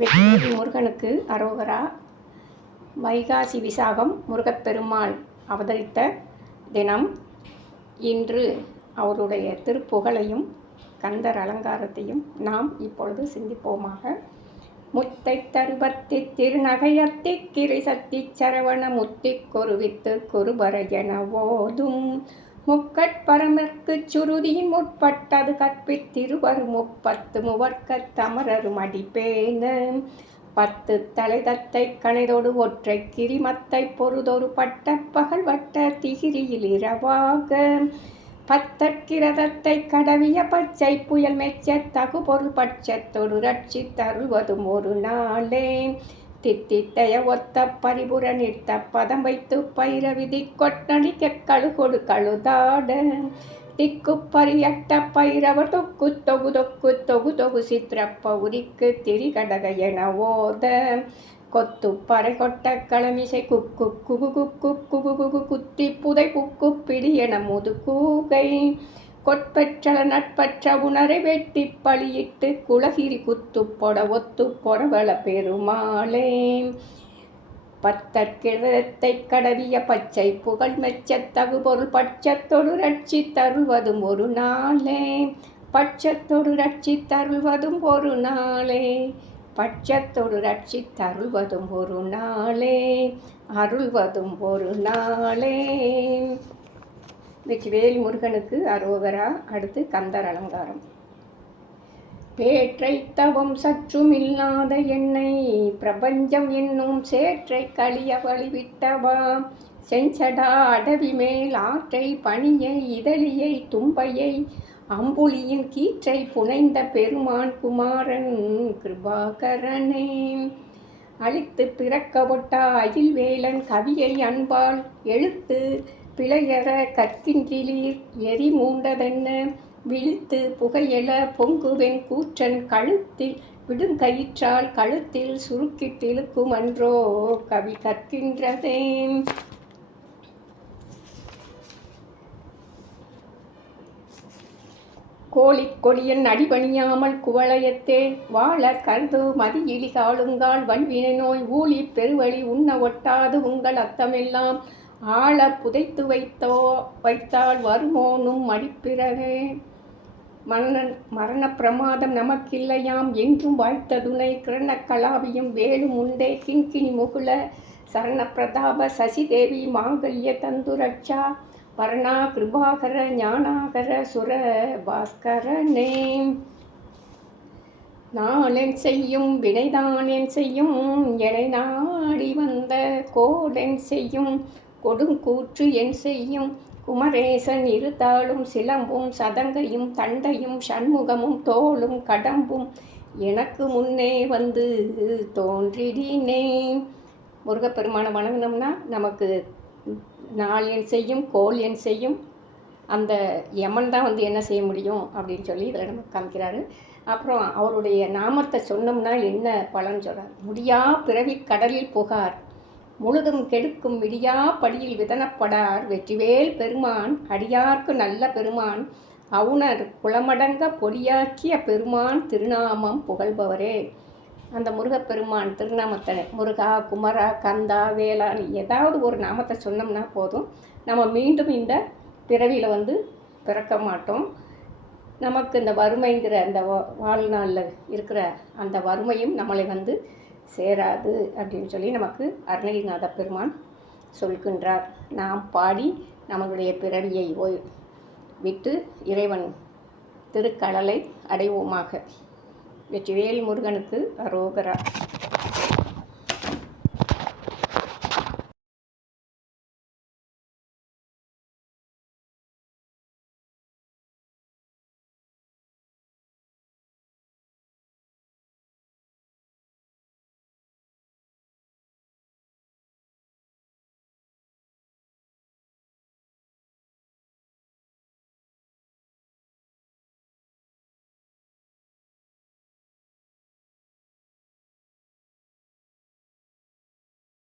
வெற்றி முருகனுக்கு அரோகரா. வைகாசி விசாகம் முருகப்பெருமாள் அவதரித்த தினம் இன்று. அவருடைய திருப்புகழையும் கந்தர் அலங்காரத்தையும் நாம் இப்பொழுது சிந்திப்போமாக. முத்தை தருபத்தி திருநகையத்தி கிரிசத்தி சரவண முத்தி கொருவித்து குருபரையென ஓதும் முக்கட்பரமர்க்குச் சுருதியின் முற்பட்டது கற்பித்திருவரு முப்பத்து முவர்க்கத் தமரரும் அடிப்பேன பத்து தலைதத்தை கணைதொடு ஒற்றை கிரிமத்தை பொருதொரு பட்ட பகல்வட்ட திகிரியில் இரவாக பத்தற்கிரதத்தை கடவிய பச்சை புயல் மெச்ச தகு பொருள் பட்சத்தொடு ரட்சி தருள்வதும் ஒரு நாளே தித்தித்தைய ஒத்த பரிபுர நிறுத்த பதம் வைத்து பைரவிதி கொட்டடிக்க கழுகொடு கழுதாட திக்கு பரியட்ட பைரவ தொக்கு தொகு தொக்கு தொகு தொகு சித்திரப்ப உரிக்கு திரிகடக என ஓத கொத்து பறை கொட்ட களமிசை குக்கு குகு குக்கு குகு குகு குத்தி புதை புக்கு பிடி என முது கூகை கொட்பெற்றல நட்பற்ற உணரை வெட்டி பழியிட்டு குலகிரி குத்து பொட ஒத்து பொடவள பெருமாளே பத்தற்கிரதத்தை கடவிய பச்சை புகழ் மெச்ச தகு பொருள் பட்சத்தொடு ரட்சி தருள்வதும் ஒரு நாளே பட்சத்தொடு ரட்சி தருள்வதும் ஒரு நாளே பட்சத்தொடு ரட்சி தருள்வதும் ஒரு நாளே அருள்வதும் ஒரு நாளே. வெற்றிவேல் முருகனுக்கு அரோகரா. அடுத்து கந்தர் அலங்காரம். பேற்றை தவம் சற்றும் இல்லாத என்னை பிரபஞ்சம் என்னும் சேற்றை கழிய வழிவிட்டவா செஞ்சடா அடவி மேல் ஆற்றை பணியை இதழியை தும்பையை அம்புலியின் கீற்றை புனைந்த பெருமான் குமாரன் கிருபாகரனே அழித்து பிறக்கவொட்டா அயில் வேலன் கவியை அன்பால் எழுத்து பிழையற கற்கின்றிலீர் எரி மூண்டதென்ன விழித்து புகையெழ பொங்குவென் கூற்றன் கழுத்தில் விடுங்கயிற்றால் கழுத்தில் சுருக்கிட்டிழுக்கும் அன்றோ கவி கற்கின்றதே. கோழிக் கொடியன் அடிபணியாமல் குவளையத்தே வாழ கருது மதியிலி காலுங்கால் வல்வினை நோய் ஊழி பெருவழி உண்ண ஒட்டாது உங்கள் அத்தமெல்லாம் ஆழ புதைத்து வைத்தால் வருமோனும் மடிப்பிறகே மரண பிரமாதம் நமக்கில்லையாம் என்றும் வாய்த்த துணை கிரணக்கலாவியும் வேலும் உண்டே கிங்கினி முகுல சரண பிரதாப சசிதேவி மாங்கல்ய தந்துரட்சா வரணா கிருபாகர ஞானாகர சுர பாஸ்கரனே நாளென் செய்யும் வினைதான் என் செய்யும் எனை நாடி வந்த கோடென் செய்யும் கொடுங்கூற்று என் செய்யும் குமரேசன் இருத்தாளும் சிலம்பும் சதங்கையும் தண்டையும் சண்முகமும் தோளும் கடம்பும் எனக்கு முன்னே வந்து தோன்றிடினே. முருகப்பெருமானை வணங்கினோம்னா நமக்கு நாள் என் செய்யும் கோல் என் செய்யும் அந்த யமன் தான் வந்து என்ன செய்ய முடியும் அப்படின்னு சொல்லி இதில் நமக்கு காமிக்கிறாரு. அப்புறம் அவருடைய நாமத்தை சொன்னோம்னா என்ன பலன் சொல்கிறார். முடியா பிறவி கடலில் புகார் முழுதும் கெடுக்கும் விடியா படியில் விதனப்படார் வெற்றிவேல் பெருமான் அடியார்க்கு நல்ல பெருமான் அவுணர் குளமடங்க பொடியாக்கிய பெருமான் திருநாமம் புகழ்பவரே. அந்த முருகப்பெருமான் திருநாமத்தை முருகா குமரா கந்தா வேளாண் ஏதாவது ஒரு நாமத்தை சொன்னோம்னா போதும், நம்ம மீண்டும் இந்த பிறவியில் வந்து பிறக்க மாட்டோம். நமக்கு இந்த வறுமைங்கிற அந்த வாழ்நாளில் இருக்கிற அந்த வறுமையும் நம்மளை வந்து சேராது அப்படின்னு சொல்லி நமக்கு அருணகிரிநாத பெருமான் சொல்கின்றார். நாம் பாடி நம்மளுடைய பிறவியை விட்டு இறைவன் திருக்கடலை அடைவோமாக. வெற்றிவேல் முருகனுக்கு அரோகரா.